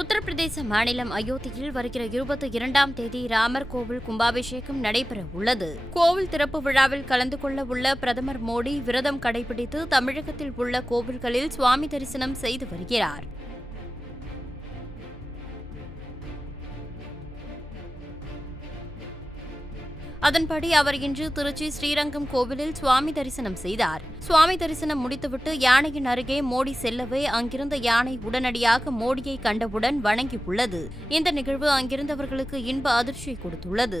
உத்தரப்பிரதேச மாநிலம் அயோத்தியில் வருகிற இருபத்தி இரண்டாம் தேதி ராமர் கோவில் கும்பாபிஷேகம் நடைபெற உள்ளது. கோவில் திறப்பு விழாவில் கலந்து கொள்ள உள்ள பிரதமர் மோடி விரதம் கடைபிடித்து தமிழகத்தில் உள்ள கோவில்களில் சுவாமி தரிசனம் செய்து வருகிறார். அதன்படி அவர் இன்று திருச்சி ஸ்ரீரங்கம் கோவிலில் சுவாமி தரிசனம் செய்தார். சுவாமி தரிசனம் முடித்துவிட்டு யானையின் அருகே மோடி செல்லவே அங்கிருந்த யானை உடனடியாக மோடியை கண்டவுடன் வணங்கியுள்ளது. இந்த நிகழ்வு அங்கிருந்தவர்களுக்கு இன்ப அதிர்ச்சியை கொடுத்துள்ளது.